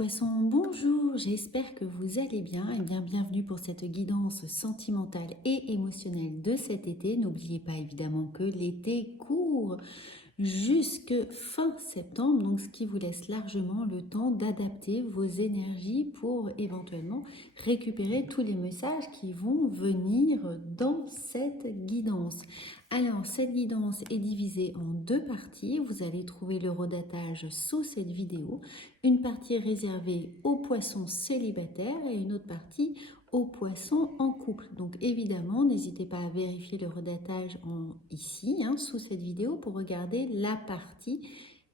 Poissons, bonjour, j'espère que vous allez bien et bien bienvenue pour cette guidance sentimentale et émotionnelle de cet été. N'oubliez pas évidemment que l'été court jusque fin septembre, donc ce qui vous laisse largement le temps d'adapter vos énergies pour éventuellement récupérer tous les messages qui vont venir dans cette guidance. Alors, cette guidance est divisée en deux parties. Vous allez trouver l'horodatage sous cette vidéo. Une partie réservée aux poissons célibataires et une autre partie aux poissons en couple. Donc évidemment, n'hésitez pas à vérifier le redatage ici, sous cette vidéo, pour regarder la partie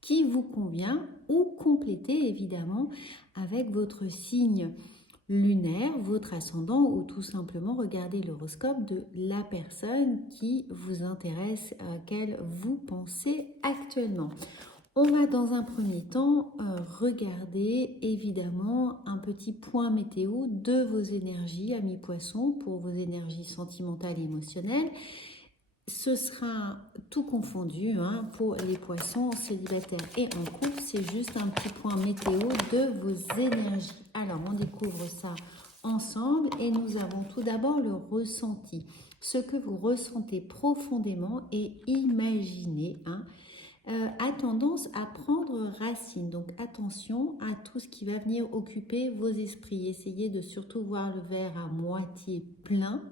qui vous convient ou compléter évidemment avec votre signe lunaire, votre ascendant, ou tout simplement regarder l'horoscope de la personne qui vous intéresse, à laquelle vous pensez actuellement. On va dans un premier temps regarder évidemment un petit point météo de vos énergies, amis poissons, pour vos énergies sentimentales et émotionnelles. Ce sera tout confondu pour les poissons célibataires et en couple. C'est juste un petit point météo de vos énergies. Alors, on découvre ça ensemble et nous avons tout d'abord le ressenti. Ce que vous ressentez profondément et imaginez, a tendance à prendre racine. Donc attention à tout ce qui va venir occuper vos esprits. Essayez de surtout voir le verre à moitié plein.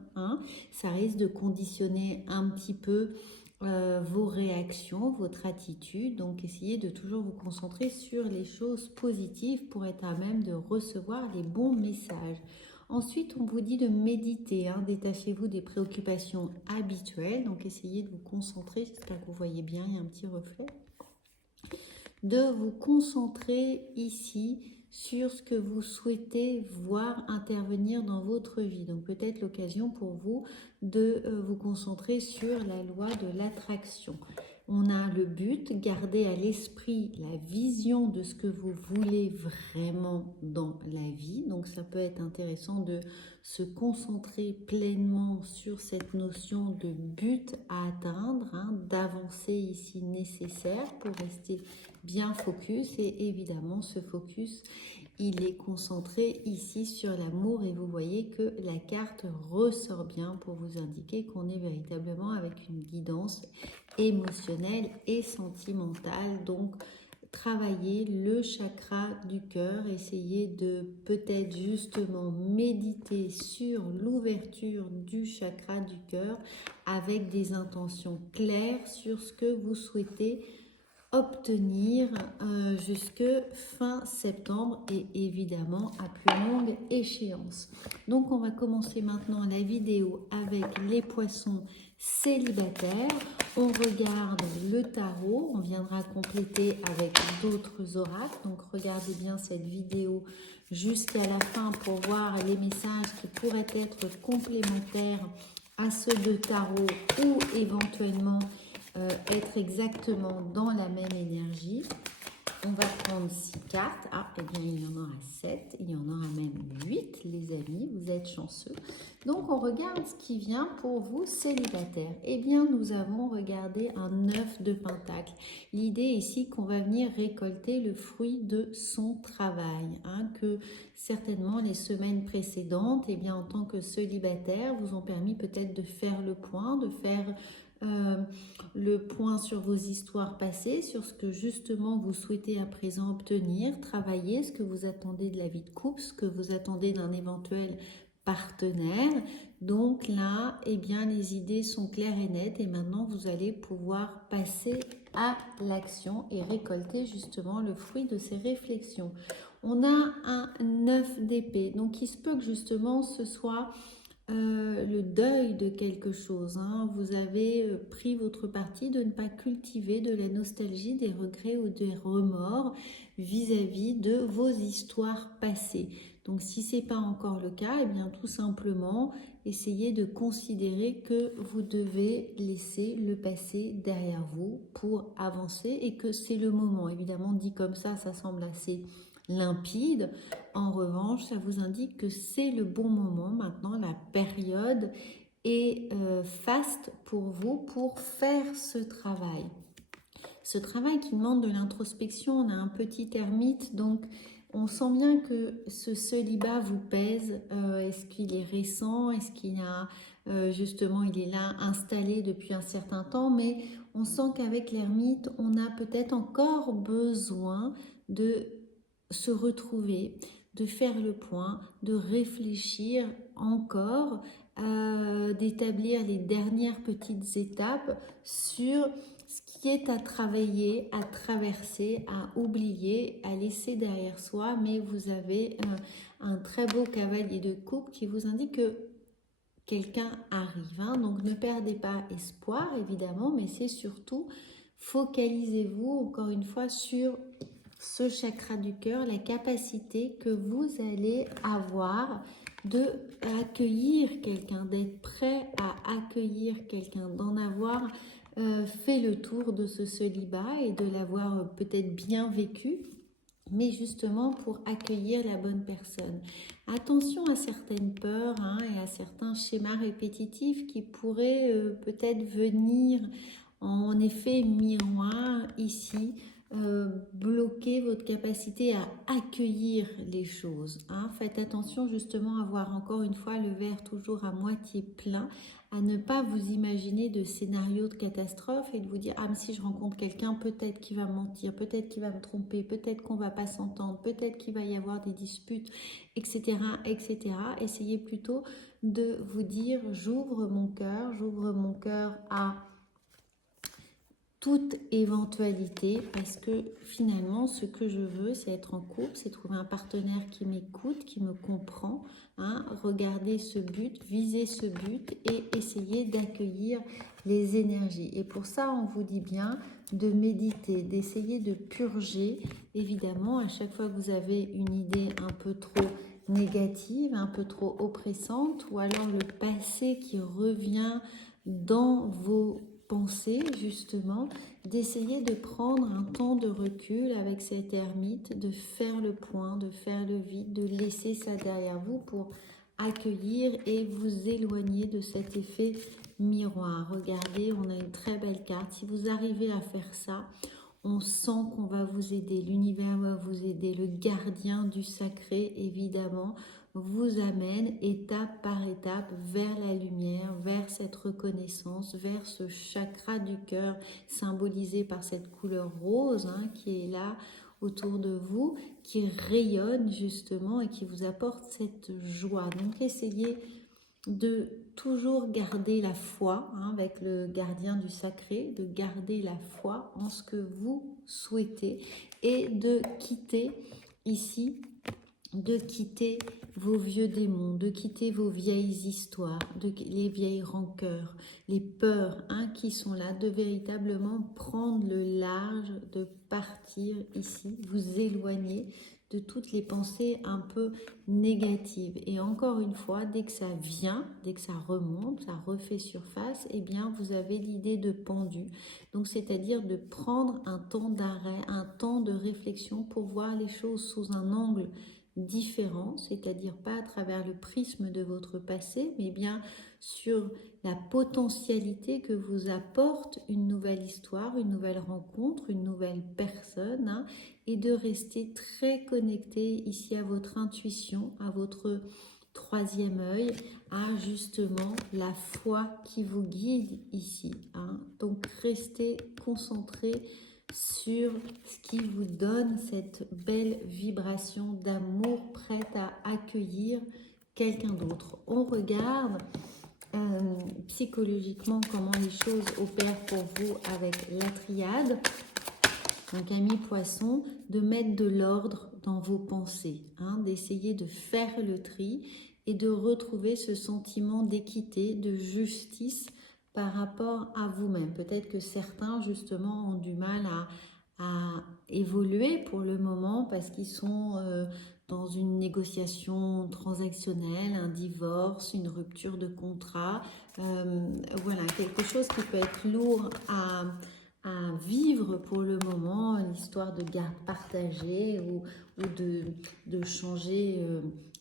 Ça risque de conditionner un petit peu vos réactions, votre attitude. Donc essayez de toujours vous concentrer sur les choses positives pour être à même de recevoir les bons messages. Ensuite, on vous dit de méditer, détachez-vous des préoccupations habituelles, donc essayez de vous concentrer, j'espère que vous voyez bien, il y a un petit reflet, de vous concentrer ici sur ce que vous souhaitez voir intervenir dans votre vie. Donc peut-être l'occasion pour vous de vous concentrer sur la loi de l'attraction. On a le but, garder à l'esprit la vision de ce que vous voulez vraiment dans la vie. Donc ça peut être intéressant de se concentrer pleinement sur cette notion de but à atteindre, d'avancée ici nécessaire pour rester bien focus. Et évidemment, ce focus, il est concentré ici sur l'amour et vous voyez que la carte ressort bien pour vous indiquer qu'on est véritablement avec une guidance émotionnelle et sentimentale. Donc travaillez le chakra du cœur, essayez de peut-être justement méditer sur l'ouverture du chakra du cœur avec des intentions claires sur ce que vous souhaitez obtenir jusque fin septembre et évidemment à plus longue échéance. Donc on va commencer maintenant la vidéo avec les poissons célibataires. On regarde le tarot, on viendra compléter avec d'autres oracles. Donc regardez bien cette vidéo jusqu'à la fin pour voir les messages qui pourraient être complémentaires à ceux de tarot ou éventuellement être exactement dans la même énergie. On va prendre 6 cartes. Eh bien, il y en aura 7. Il y en aura même 8, les amis. Vous êtes chanceux. Donc, on regarde ce qui vient pour vous, célibataires. Eh bien, nous avons regardé un 9 de pentacle. L'idée ici qu'on va venir récolter le fruit de son travail. Que certainement les semaines précédentes, eh bien, en tant que célibataire, vous ont permis peut-être de faire le point, de faire le point sur vos histoires passées, sur ce que justement vous souhaitez à présent obtenir, travailler, ce que vous attendez de la vie de couple, ce que vous attendez d'un éventuel partenaire. Donc là, eh bien, les idées sont claires et nettes et maintenant vous allez pouvoir passer à l'action et récolter justement le fruit de ces réflexions. On a un 9 d'épée, donc il se peut que justement ce soit le deuil de quelque chose. Vous avez pris votre parti de ne pas cultiver de la nostalgie, des regrets ou des remords vis-à-vis de vos histoires passées. Donc si ce n'est pas encore le cas, eh bien tout simplement essayez de considérer que vous devez laisser le passé derrière vous pour avancer et que c'est le moment. Évidemment, dit comme ça semble assez limpide. En revanche, ça vous indique que c'est le bon moment maintenant, la période est faste pour vous pour faire ce travail. Ce travail qui demande de l'introspection, on a un petit ermite, donc On sent bien que ce célibat vous pèse. Est-ce qu'il est récent? Est-ce qu'il a justement, il est là installé depuis un certain temps? Mais on sent qu'avec l'ermite, on a peut-être encore besoin de se retrouver, de faire le point, de réfléchir encore, d'établir les dernières petites étapes sur ce qui est à travailler, à traverser, à oublier, à laisser derrière soi. Mais vous avez un très beau cavalier de coupe qui vous indique que quelqu'un arrive, hein. Donc ne perdez pas espoir évidemment, mais c'est surtout focalisez-vous encore une fois sur ce chakra du cœur, la capacité que vous allez avoir de accueillir quelqu'un, d'être prêt à accueillir quelqu'un, d'en avoir fait le tour de ce célibat et de l'avoir peut-être bien vécu, mais justement pour accueillir la bonne personne. Attention à certaines peurs, hein, et à certains schémas répétitifs qui pourraient peut-être venir en effet miroir ici, bloquer votre capacité à accueillir les choses, hein. Faites attention justement à voir encore une fois le verre toujours à moitié plein, à ne pas vous imaginer de scénario de catastrophe et de vous dire ah mais si je rencontre quelqu'un peut-être qu'il va mentir, peut-être qu'il va me tromper, peut-être qu'on va pas s'entendre, peut-être qu'il va y avoir des disputes, etc., etc. Essayez plutôt de vous dire j'ouvre mon cœur à toute éventualité, parce que finalement ce que je veux c'est être en couple, c'est trouver un partenaire qui m'écoute, qui me comprend, hein. Regardez ce but, visez ce but et essayez d'accueillir les énergies. Et pour ça on vous dit bien de méditer, d'essayer de purger évidemment à chaque fois que vous avez une idée un peu trop négative, un peu trop oppressante, ou alors le passé qui revient dans vos pensée justement, d'essayer de prendre un temps de recul avec cette ermite, de faire le point, de faire le vide, de laisser ça derrière vous pour accueillir et vous éloigner de cet effet miroir. Regardez, on a une très belle carte. Si vous arrivez à faire ça, on sent qu'on va vous aider, l'univers va vous aider, le gardien du sacré évidemment vous amène étape par étape vers la lumière, vers cette reconnaissance, vers ce chakra du cœur symbolisé par cette couleur rose, hein, qui est là autour de vous, qui rayonne justement et qui vous apporte cette joie. Donc essayez de toujours garder la foi, hein, avec le gardien du sacré, de garder la foi en ce que vous souhaitez et de quitter ici, de quitter vos vieux démons, de quitter vos vieilles histoires, les vieilles rancœurs, les peurs, hein, qui sont là, de véritablement prendre le large, de partir ici, vous éloigner de toutes les pensées un peu négatives. Et encore une fois, dès que ça vient, dès que ça remonte, ça refait surface, eh bien vous avez l'idée de pendu. Donc c'est-à-dire de prendre un temps d'arrêt, un temps de réflexion pour voir les choses sous un angle différent, c'est-à-dire pas à travers le prisme de votre passé, mais bien sur la potentialité que vous apporte une nouvelle histoire, une nouvelle rencontre, une nouvelle personne, hein, et de rester très connecté ici à votre intuition, à votre troisième œil, à justement la foi qui vous guide ici, hein. Donc restez concentré sur ce qui vous donne cette belle vibration d'amour, prête à accueillir quelqu'un d'autre. On regarde psychologiquement comment les choses opèrent pour vous avec la triade. Donc ami poisson, de mettre de l'ordre dans vos pensées, hein, d'essayer de faire le tri et de retrouver ce sentiment d'équité, de justice par rapport à vous-même. Peut-être que certains justement ont du mal à évoluer pour le moment parce qu'ils sont dans une négociation transactionnelle, un divorce, une rupture de contrat, voilà, quelque chose qui peut être lourd à vivre pour le moment, l'histoire de garde partagée ou de changer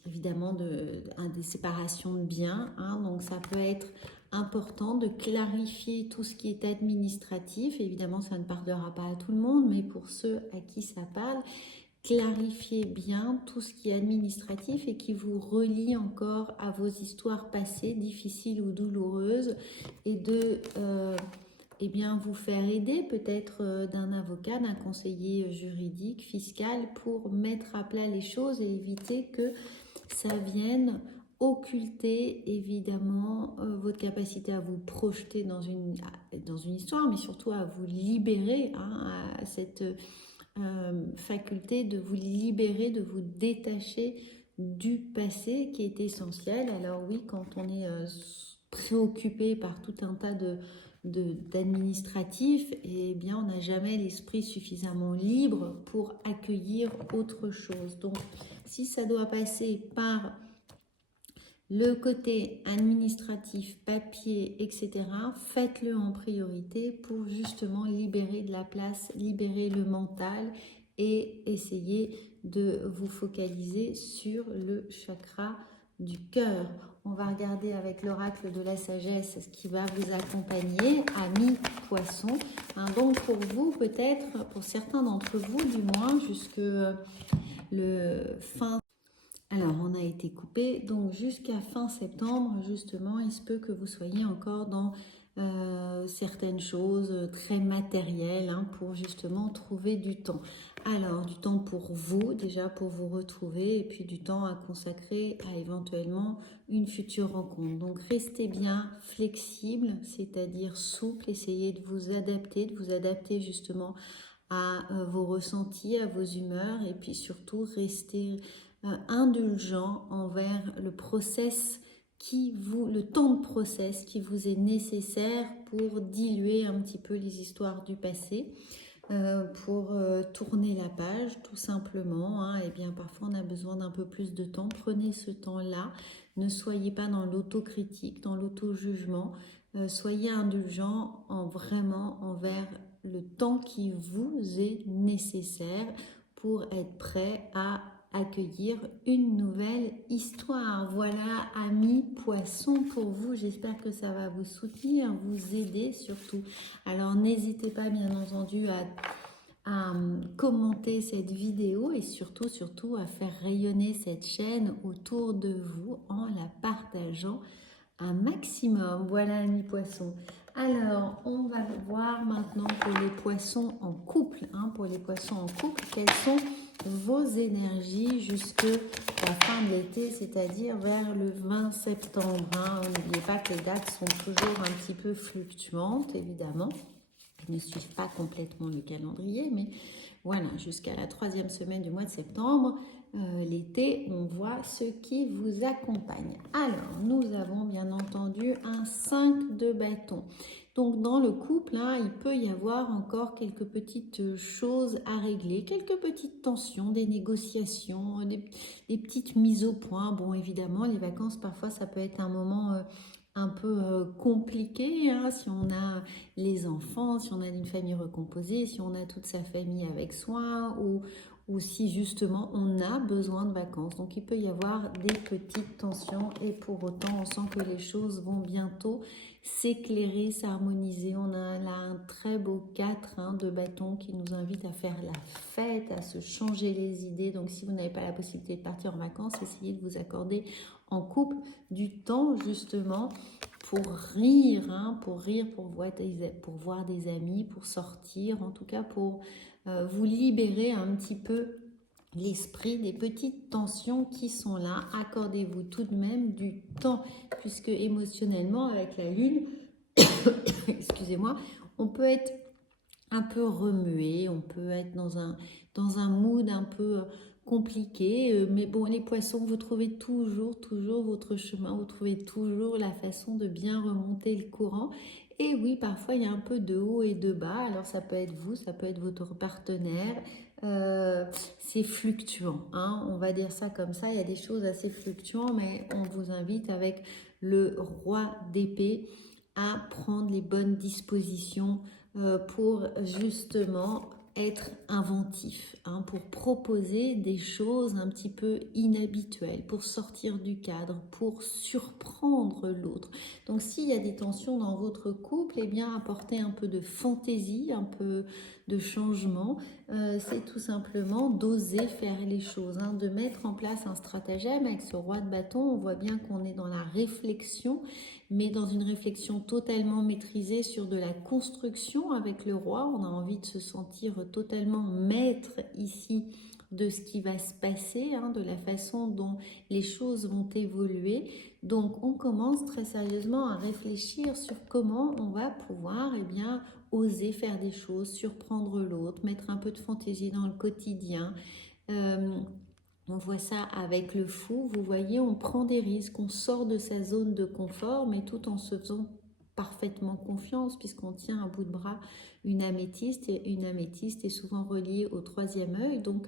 évidemment des séparations de biens, hein. Donc ça peut être important de clarifier tout ce qui est administratif. Évidemment ça ne parlera pas à tout le monde, mais pour ceux à qui ça parle, clarifier bien tout ce qui est administratif et qui vous relie encore à vos histoires passées, difficiles ou douloureuses, et de eh bien, vous faire aider peut-être d'un avocat, d'un conseiller juridique, fiscal, pour mettre à plat les choses et éviter que ça vienne occulter évidemment votre capacité à vous projeter dans une histoire, mais surtout à vous libérer, hein, à cette faculté de vous libérer, de vous détacher du passé qui est essentiel. Alors oui, quand on est préoccupé par tout un tas d'administratifs, eh bien on n'a jamais l'esprit suffisamment libre pour accueillir autre chose. Donc si ça doit passer par le côté administratif, papier, etc., faites-le en priorité pour justement libérer de la place, libérer le mental et essayer de vous focaliser sur le chakra du cœur. On va regarder avec l'oracle de la sagesse ce qui va vous accompagner, amis poissons. Donc pour vous, peut-être, pour certains d'entre vous du moins, jusque le fin. Alors, on a été coupé, donc jusqu'à fin septembre, justement, il se peut que vous soyez encore dans certaines choses très matérielles, hein, pour justement trouver du temps. Alors, du temps pour vous, déjà pour vous retrouver, et puis du temps à consacrer à éventuellement une future rencontre. Donc, restez bien flexible, c'est-à-dire souple, essayez de vous adapter justement à vos ressentis, à vos humeurs, et puis surtout restez indulgent envers le process le temps de process qui vous est nécessaire pour diluer un petit peu les histoires du passé, pour tourner la page tout simplement, hein. Et bien parfois on a besoin d'un peu plus de temps. Prenez ce temps-là, ne soyez pas dans l'autocritique, dans l'auto-jugement, soyez indulgent vraiment envers le temps qui vous est nécessaire pour être prêt à accueillir une nouvelle histoire. Voilà, amis poissons, pour vous, j'espère que ça va vous soutenir, vous aider surtout. Alors n'hésitez pas bien entendu à commenter cette vidéo et surtout à faire rayonner cette chaîne autour de vous en la partageant un maximum. Voilà, amis poissons. Alors, on va voir maintenant pour les poissons en couple. Pour les poissons en couple, quelles sont vos énergies jusque la fin de l'été, c'est-à-dire vers le 20 septembre. N'oubliez pas que les dates sont toujours un petit peu fluctuantes, évidemment. Elles ne suivent pas complètement le calendrier, mais voilà, jusqu'à la 3e semaine du mois de septembre, l'été, on voit ce qui vous accompagne. Alors, nous avons bien entendu un 5 de bâton. Donc, dans le couple, il peut y avoir encore quelques petites choses à régler, quelques petites tensions, des négociations, des petites mises au point. Bon, évidemment, les vacances, parfois, ça peut être un moment un peu compliqué, si on a les enfants, si on a une famille recomposée, si on a toute sa famille avec soi, ou si justement on a besoin de vacances. Donc il peut y avoir des petites tensions et pour autant on sent que les choses vont bientôt s'éclairer, s'harmoniser. On a là un très beau 4 de bâton qui nous invite à faire la fête, à se changer les idées. Donc si vous n'avez pas la possibilité de partir en vacances, essayez de vous accorder en couple du temps justement pour rire, pour voir des amis, pour sortir, en tout cas pour vous libérer un petit peu l'esprit des petites tensions qui sont là. Accordez-vous tout de même du temps, puisque émotionnellement, avec la lune, excusez-moi, on peut être un peu remué, on peut être dans un mood un peu compliqué, mais bon, les poissons, vous trouvez toujours votre chemin, vous trouvez toujours la façon de bien remonter le courant. Et oui, parfois il y a un peu de haut et de bas, alors ça peut être vous, ça peut être votre partenaire, c'est fluctuant, on va dire ça comme ça. Il y a des choses assez fluctuantes, mais on vous invite avec le roi d'épée à prendre les bonnes dispositions pour justement être inventif, pour proposer des choses un petit peu inhabituelles, pour sortir du cadre, pour surprendre l'autre. Donc s'il y a des tensions dans votre couple, eh bien apportez un peu de fantaisie, un peu de changement, c'est tout simplement d'oser faire les choses, hein, de mettre en place un stratagème. Avec ce roi de bâton, on voit bien qu'on est dans la réflexion, mais dans une réflexion totalement maîtrisée sur de la construction. Avec le roi, on a envie de se sentir totalement maître ici de ce qui va se passer, hein, de la façon dont les choses vont évoluer. Donc on commence très sérieusement à réfléchir sur comment on va pouvoir bien, oser faire des choses, surprendre l'autre, mettre un peu de fantaisie dans le quotidien. On voit ça avec le fou, vous voyez, on prend des risques, on sort de sa zone de confort, mais tout en se faisant parfaitement confiance, puisqu'on tient à bout de bras une améthyste, et une améthyste est souvent reliée au troisième œil. Donc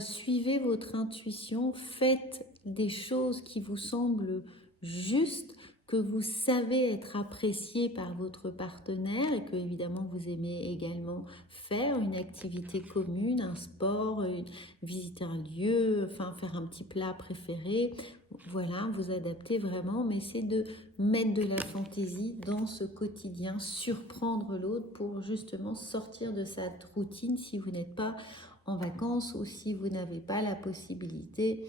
suivez votre intuition, faites des choses qui vous semblent justes, que vous savez être apprécié par votre partenaire et que évidemment vous aimez également faire, une activité commune, un sport, visiter un lieu, enfin faire un petit plat préféré. Voilà, vous adaptez vraiment, mais c'est de mettre de la fantaisie dans ce quotidien, surprendre l'autre pour justement sortir de sa routine si vous n'êtes pas en vacances ou si vous n'avez pas la possibilité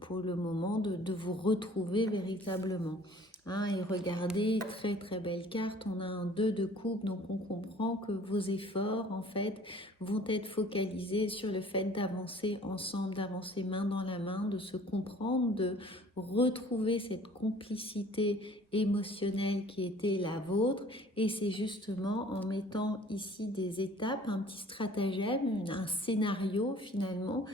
pour le moment de vous retrouver véritablement. Hein, et regardez, très très belle carte, on a un 2 de coupe, donc on comprend que vos efforts en fait vont être focalisés sur le fait d'avancer ensemble, d'avancer main dans la main, de se comprendre, de retrouver cette complicité émotionnelle qui était la vôtre. Et c'est justement en mettant ici des étapes, un petit stratagème, un scénario finalement,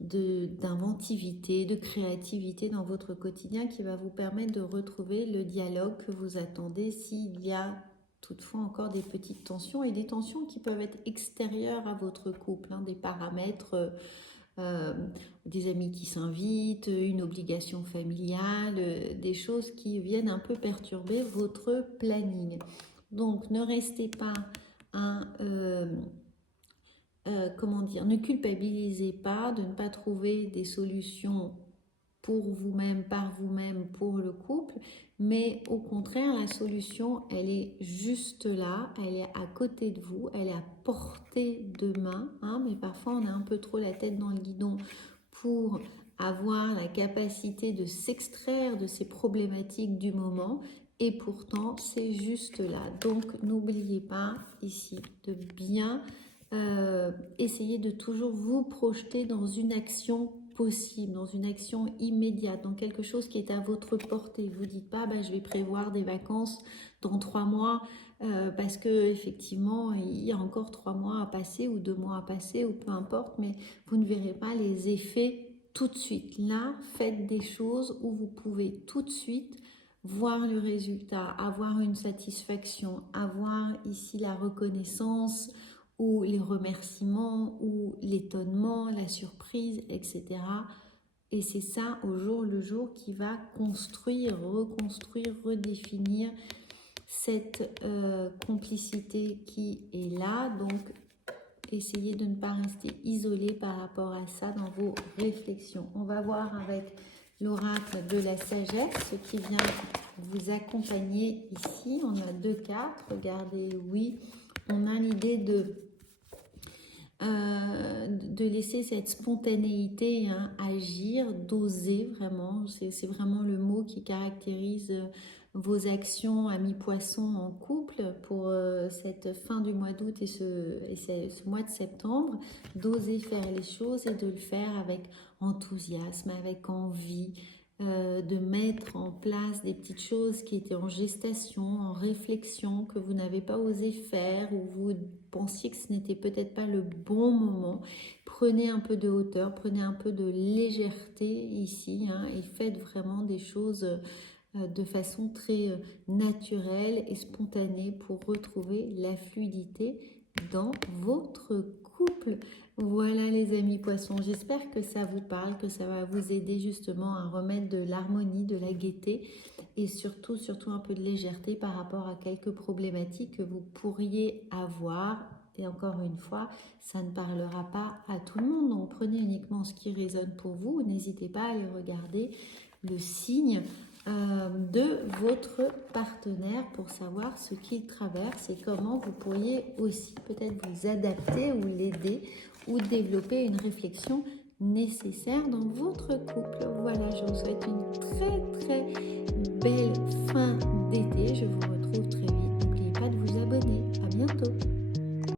d'inventivité, de créativité dans votre quotidien qui va vous permettre de retrouver le dialogue que vous attendez s'il y a toutefois encore des petites tensions, et des tensions qui peuvent être extérieures à votre couple, hein, des paramètres, des amis qui s'invitent, une obligation familiale, des choses qui viennent un peu perturber votre planning. Donc ne restez pas comment dire, ne culpabilisez pas de ne pas trouver des solutions pour vous-même, par vous-même, pour le couple, mais au contraire, la solution, elle est juste là, elle est à côté de vous, elle est à portée de main, hein, mais parfois on a un peu trop la tête dans le guidon pour avoir la capacité de s'extraire de ces problématiques du moment, et pourtant c'est juste là. Donc n'oubliez pas ici de bien essayez de toujours vous projeter dans une action possible, dans une action immédiate, dans quelque chose qui est à votre portée. Vous ne dites pas je vais prévoir des vacances dans 3 mois parce que effectivement il y a encore 3 mois à passer ou 2 mois à passer ou peu importe, mais vous ne verrez pas les effets tout de suite. Là, faites des choses où vous pouvez tout de suite voir le résultat, avoir une satisfaction, avoir ici la reconnaissance ou les remerciements, ou l'étonnement, la surprise, etc. Et c'est ça, au jour le jour, qui va construire, reconstruire, redéfinir cette complicité qui est là. Donc, essayez de ne pas rester isolé par rapport à ça dans vos réflexions. On va voir avec l'oracle de la sagesse qui vient vous accompagner ici. On a 2 cartes, regardez, oui, on a l'idée de laisser cette spontanéité, hein, agir, d'oser vraiment. C'est vraiment le mot qui caractérise vos actions amis poissons en couple pour cette fin du mois d'août et ce mois de septembre, d'oser faire les choses et de le faire avec enthousiasme, avec envie, de mettre en place des petites choses qui étaient en gestation, en réflexion, que vous n'avez pas osé faire ou vous pensiez que ce n'était peut-être pas le bon moment. Prenez un peu de hauteur, prenez un peu de légèreté ici, hein, et faites vraiment des choses de façon très naturelle et spontanée pour retrouver la fluidité dans votre couple. Voilà les amis poissons, j'espère que ça vous parle, que ça va vous aider justement à remettre de l'harmonie, de la gaieté et surtout un peu de légèreté par rapport à quelques problématiques que vous pourriez avoir. Et encore une fois, ça ne parlera pas à tout le monde, donc prenez uniquement ce qui résonne pour vous, n'hésitez pas à aller regarder le signe de votre partenaire pour savoir ce qu'il traverse et comment vous pourriez aussi peut-être vous adapter ou l'aider ou développer une réflexion nécessaire dans votre couple. Voilà, je vous souhaite une très très belle fin d'été. Je vous retrouve